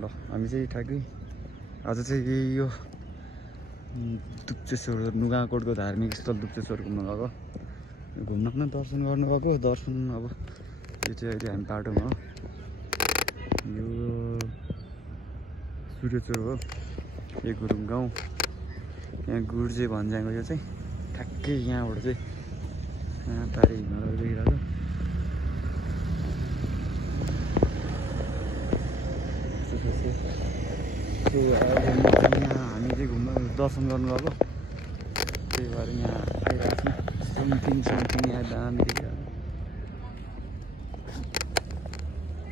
ल हामी चाहिँ ठ्याक्कै आज चाहिँ यो दुप्चेश्वर नुगाकोटको धार्मिक स्थल दुप्चेश्वर घुम्नु गएको घुम्न पनि दर्शन गर्नु गएको दर्शन अब यो चाहिँ अहिले हामी बाटोमा हो यो सूर्यचोर हो यो गुरुङ गाउँ यहाँ गुर्जे भन्ज्याङको यो चाहिँ ठ्याक्कै यहाँबाट चाहिँ यहाँ पारि हिमालय देखिरहेको यहाँ हामी चाहिँ घुम्न दर्शन गर्नु गएको त्यही भएर यहाँ आइरहेको छौँ समथिङ यहाँ दामी देखिरहेको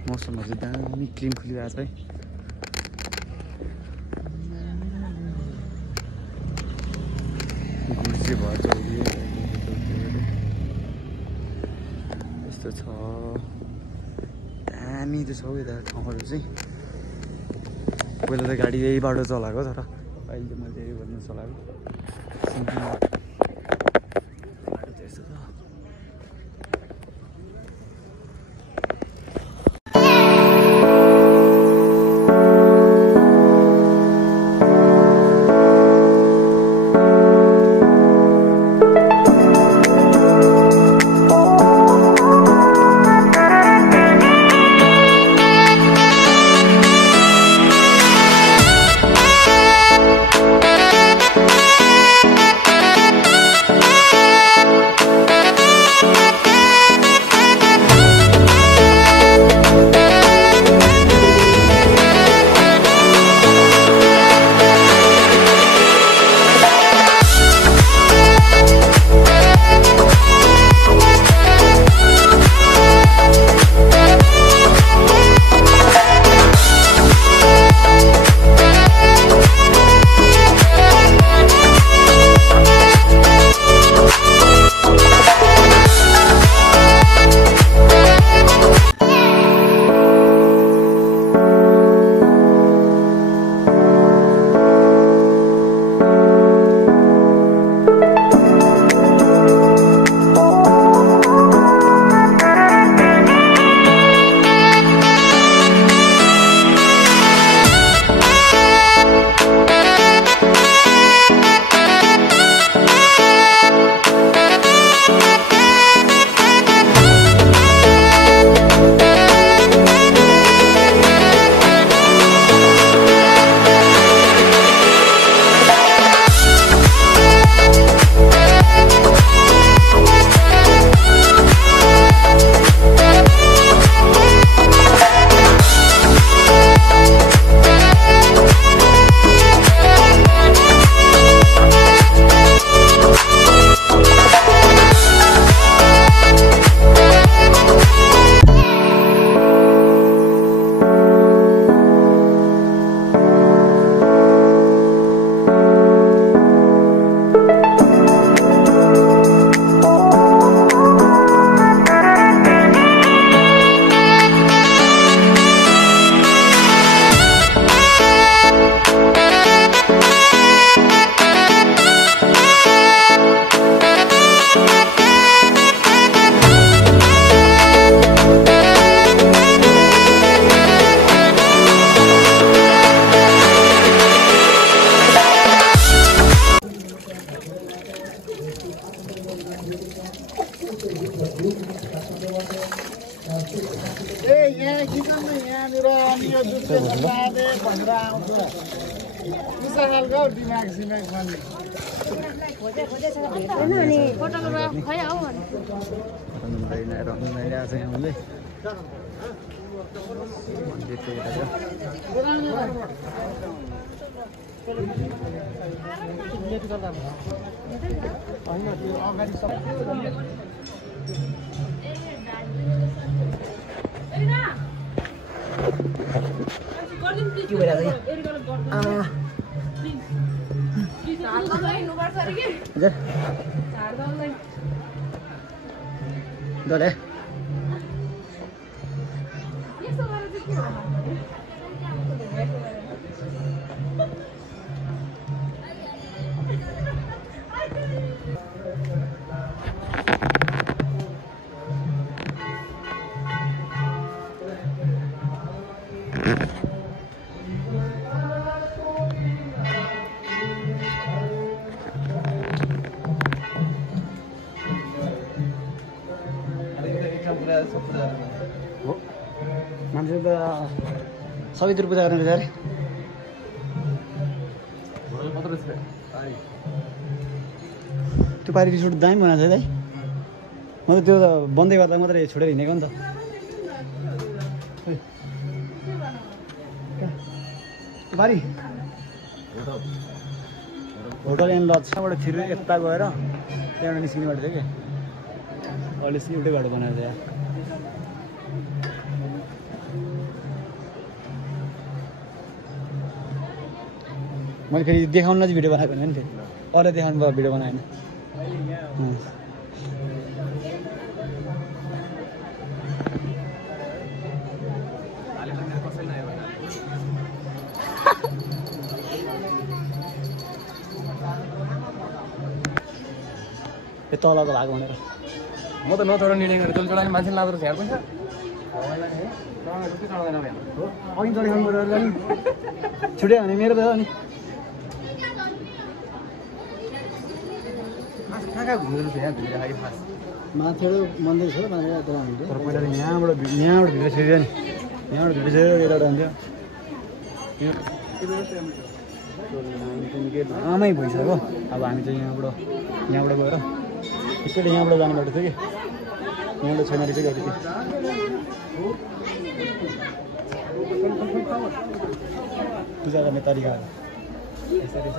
मौसमहरू चाहिँ दामी क्लिन खुलिरहेको छ है गुर्जे भएर यस्तो छ दामी त छ यता ठाउँहरू चाहिँ पहिला त गाडी यही बाटो चलाएको तर अहिले चाहिँ मैले यही भन्नु चलाएको बाटो चाहिँ यस्तो छ Dale. मान्छे त सवित्र पूजा गर्ने रहेछ अरे त्यो पारी रिसोर्ट दामी बनाएको छ है दाइ म त त्यो त बन्दै गर्दा मात्रै छोडेर हिँडेको नि त पारी होटल एन्ड लज बाट छिर्नु यता गएर त्यहाँबाट निस्किने बाटो थियो कि अहिले चाहिँ एउटै बाटो बनाएको छ यार मैले फेरि देखाउनुलाई चाहिँ भिडियो बनाएको नि फेरि अरूले देखाउनु भयो भिडियो बनाएन यो तलको भाग भनेर म त नचढ निर्णय गरेँ तैँले चढाउने मान्छे लाँदो रहेछ यहाँ पैसा अघि चढेको पऱ्यो नि छुट्यो भने मेरो त हो नि कहाँ कहाँ घुम्दो रहेछ यहाँ भिडियो खास माथिबाट मन्दिर छ माथि तर पहिला यहाँबाट भिडियो छिर्यो नि यहाँबाट भिडियो छिरेर यताबाट हुन्थ्यो आमै भइसक्यो अब हामी चाहिँ यहाँबाट गएर एकचोटि यहाँबाट जाने बाटो थियो कि यहाँबाट छैन रहेछ कि अलिकति पूजा गर्ने तरिकाहरू यसरी छ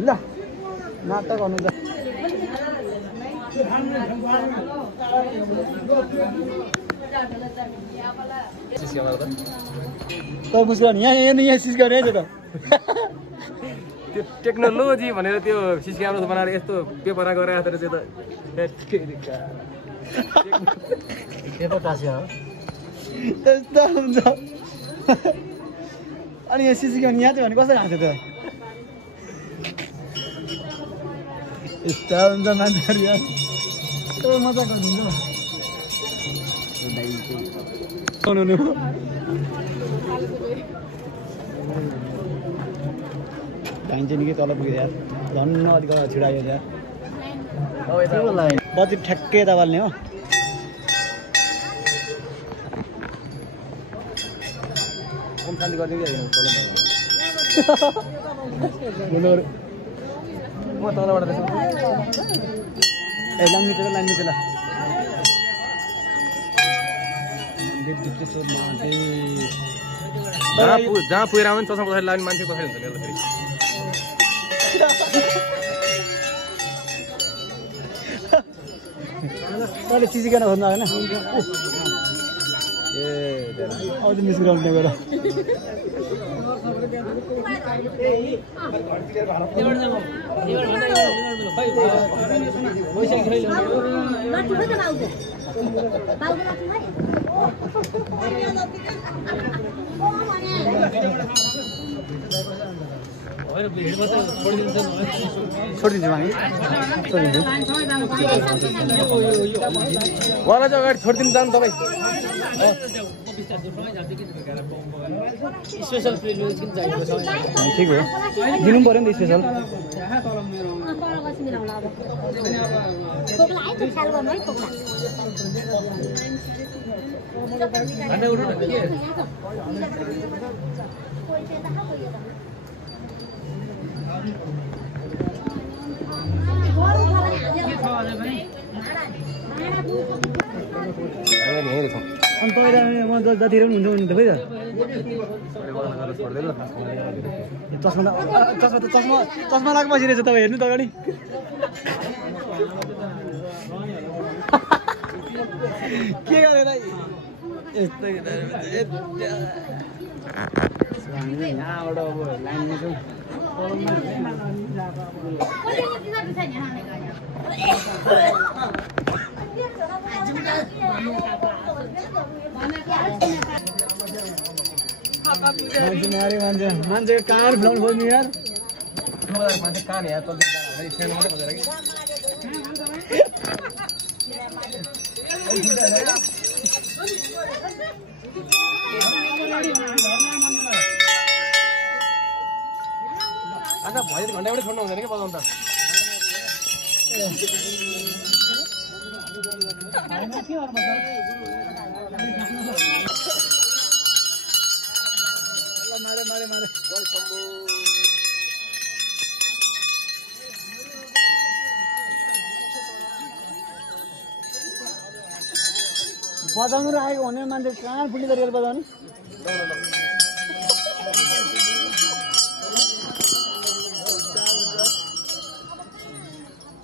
ल नाटक गर्नु त त बुझ्नु यहाँ चिज गर्ने है त त्यो टेक्नोलोजी भनेर त्यो सिसी क्यामेरा बनाएर यस्तो पेपरमा गरेर त्यो त त्यो त टाँस्यो हो यस्तो हुन्छ अनि यहाँ सिसी क्यामेरा यहाँ चाहिँ भने कस्तो खान्छ त यस्तो हुन्छ मान्छेहरू यहाँ यस्तो मजा गरिदिन्छ धाइन चाहिँ निकै तल पुग्यो यार धन्न अलिक छिडायो यार बत्ती ठ्याक्कै यता बाल्ने हो शान्ति गरिदिनु म तलबाट ए लाइन मिचेर जहाँ पुगेर आउनु चस्मा पछाडि लाग्ने मान्छे पछाडि हुन्छ मेरो फेरि तैँले चिजी गर्न खोज्नु आएन ए आउँछ निस्किरहनु गएर छोडिदिन्छु हामी उहाँलाई चाहिँ अगाडि छोडिदिनु जानु तपाईँ ठिक हो दिनु पऱ्यो नि त स्पेसल अनि तपाईँ म जतिखेर पनि हुन्छ भने तपाईँ चस्मा लाग बसिरहेछ तपाईँ हेर्नु त अगाडि के गरेर यस्तो हामीले यहाँबाट अब लाइनमा छौँ मान्छे कहाँ फिल्म खोज्नु यार मान्छे कहाँ यार अन्त भयो घन्टा एउटै छोड्नु हुँदैन कि बजाउनु त बजाउनु राखेको भने मान्छे कहाँ फुटी रेल बजाउने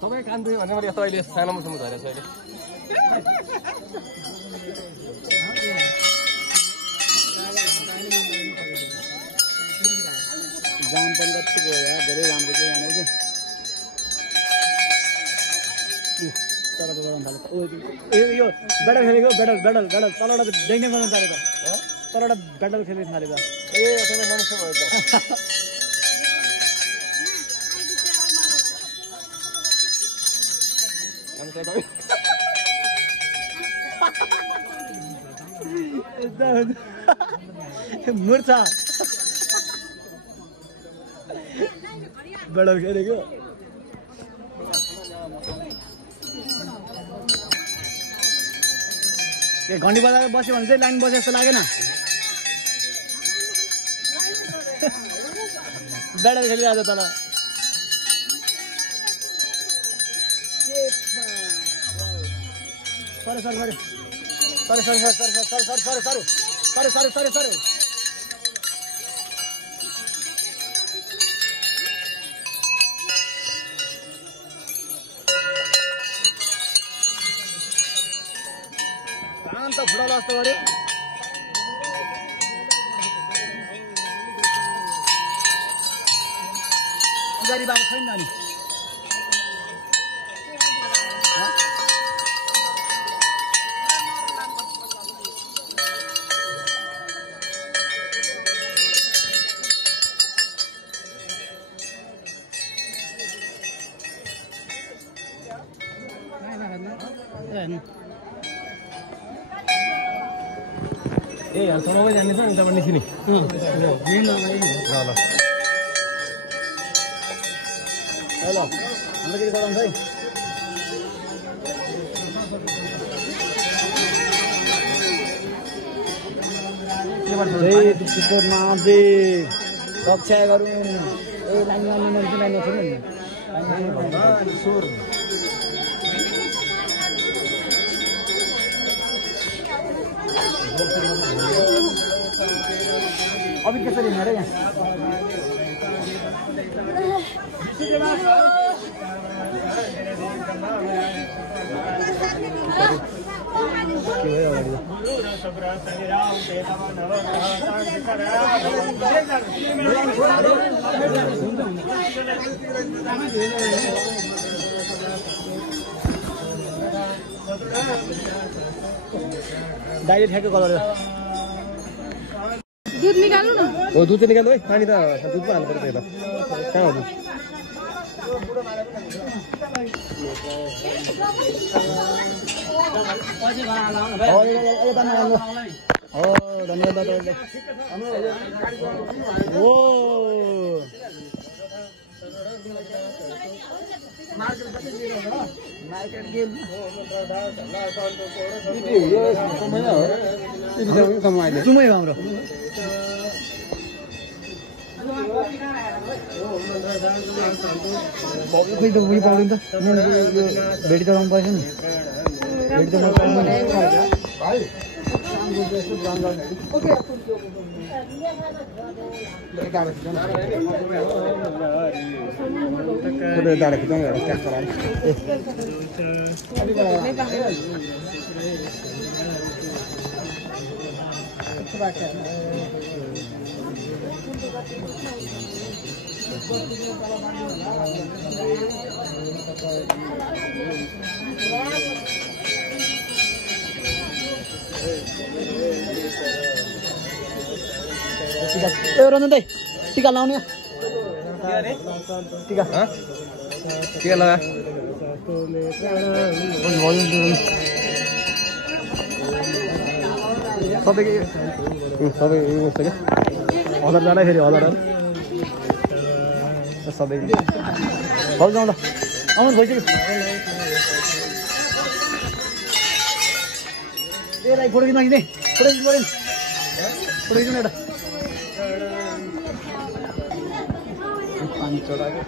सबै कान दुख्यो भने मैले यस्तो अहिले सानोमा सम्म धरेको छु अहिले जाम पनि कति भयो यार धेरै राम्रो चाहिँ यहाँनिर के तर बजाउनु थालेको यो ब्याटल खेलेको ब्याटल तलबाट देख्ने बजाउनु थालेको तलबाट ब्याटल खेल्न थालेको ए अथवा मनुष्य भयो त मुर्छ ब्याटल खेलेको घन्टी बजाएर बस्यो भने चाहिँ लाइन बसे जस्तो लागेन ब्याटल खेलिरहेको तल सरी शान्त फुटाउला जस्तो गऱ्यो पुजारी बाबु छैन नि ए यार तलमै जाने छ नि तपाईँ निस्किने ल के गराउँछ है रक्षा गरौँ ए लाइन अभी कसरी हिँड्ने यहाँ डाइरेक्ट ठ्याक्कै कलर दूध निकाल्नु न ओ दूध चाहिँ निकाल्नु है पानी त दूध पो हाल्नु पर्छ यता कहाँ हो दूध धन्यवाद ओ जुमै हो हाम्रो खोइ त उयो पाउँदैन त भेटी चलाउनु पर्छ नि भेटी रञ्जन दाइ टिका लाउने टिका टिका लगा सबै हजार जाँदाखेरि हजार सबै जाउँ ल आउनु भइसक्यो यसलाई फोटो खिच्न नखिच्ने फोटो खिच्नु पऱ्यो फोटो खिच्नु एउटा पानी चढाएको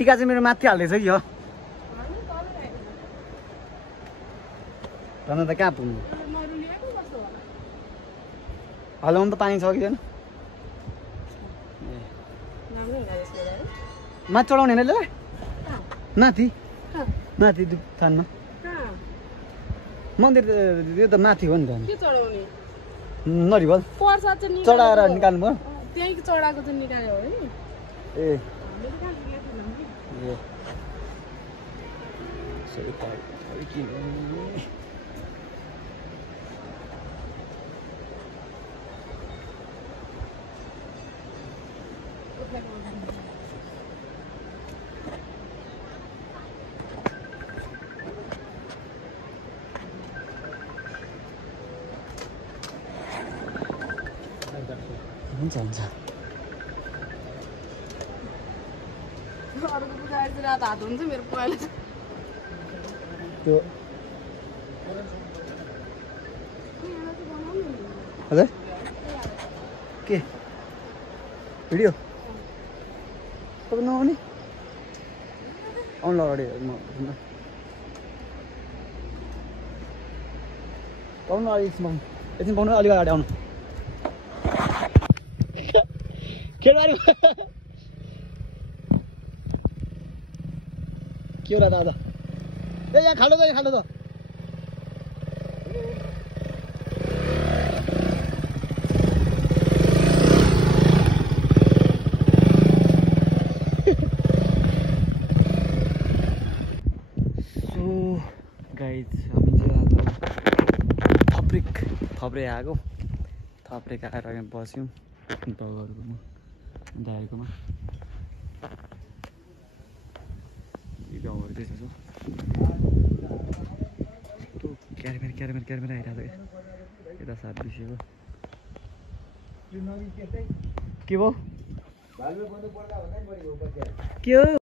टिका चाहिँ मेरो माथि हाल्दैछ कि हो धन त कहाँ पुग्नु हलोमा त पानी छ कि छैन माथि चढाउने होइन यसलाई माथि माथि थानमा मन्दिर यो त माथि हो नि त नरिवल चढाएर निकाल्नु भयो त्यही चढाएको चाहिँ निकाल्यो हो नि ए सही पाइ के हुन्छ हुन्छ अरूको पुजारी चाहिँ रात हात हुन्छ मेरो पहिला त्यो हजुर के भिडियो तपाईँ नआउने आउनु अगाडि म पाउनु अलिक एकछिन पाउनु अलिक अगाडि आउनु खेलबारी के होला दादा ए यहाँ खालो त यहाँ खालो त सो गाइज हामी चाहिँ आज थप्रै आएको थप्रेक आएर यहाँ बस्यौँ बाउहरूकोमा दाइहरूकोमा गाउँहरू त्यसो छ क्यामेरा आइरहेको यता साथ बिसेको के भयो के हो